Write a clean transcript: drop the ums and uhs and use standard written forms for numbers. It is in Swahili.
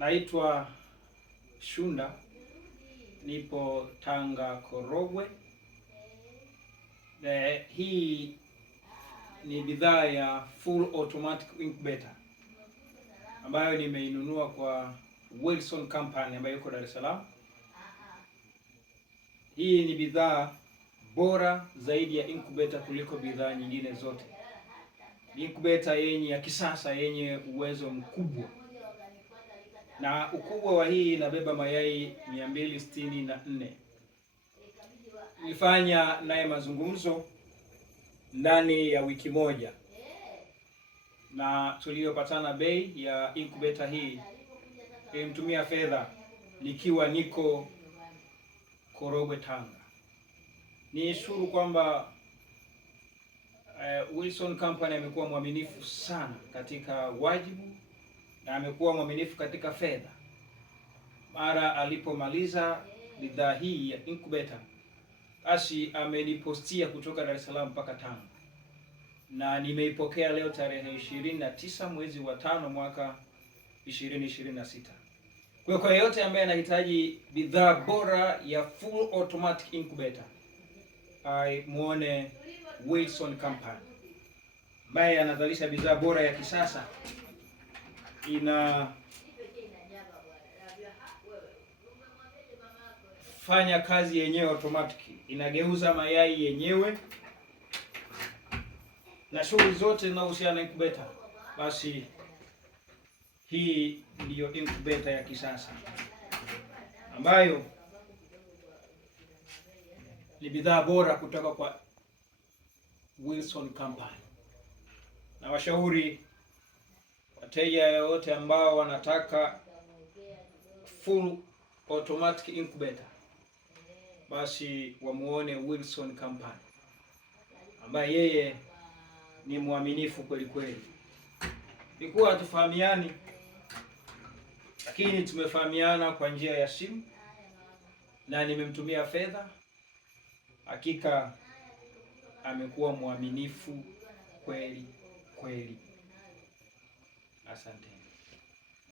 Naitwa Shunda, nipo Tanga Korogwe. Hii ni bidhaa ya full automatic incubator ambayo nimeinunua kwa Wilson Company ambayo iko Dar es Salaam. Hii ni bidhaa bora zaidi ya incubator kuliko bidhaa nyingine zote. Ni incubator ya kisasa yenye uwezo mkubwa, na ukubwa wa hii inabeba mayai 264. Nilifanya naye mazungumzo ndani ya wiki moja, na tuliyopatana bei ya incubator hii nilimtumia fedha nikiwa niko Korogwe, Tanga. Nishukuru kwamba Wilson Company amekuwa mwaminifu sana katika wajibu na amekuwa mwaminifu katika fedha. Mara alipomaliza bidhaa hii ya incubator, basi amenipostia kutoka Dar es Salaam mpaka Tanga, na nimeipokea leo tarehe 29 mwezi wa 5 mwaka 2026. Kwa yeyote ambaye anahitaji bidhaa bora ya full automatic incubator, muone Wilson Company ambaye anazalisha bidhaa bora ya kisasa. Inafanya kazi yenyewe automatic, inageuza mayai yenyewe na shughuli zote zinazohusiana na incubator. Basi hii ndiyo incubator ya kisasa ambayo ni bidhaa bora kutoka kwa Wilson Company. Na washauri wateja wote ambao wanataka full automatic incubator, basi wamuone Wilson Company ambaye yeye ni mwaminifu kweli kweli. Nilikuwa hatufahamiani, lakini tumefahamiana kwa njia ya simu na nimemtumia fedha. Hakika amekuwa mwaminifu kweli kweli. Asante.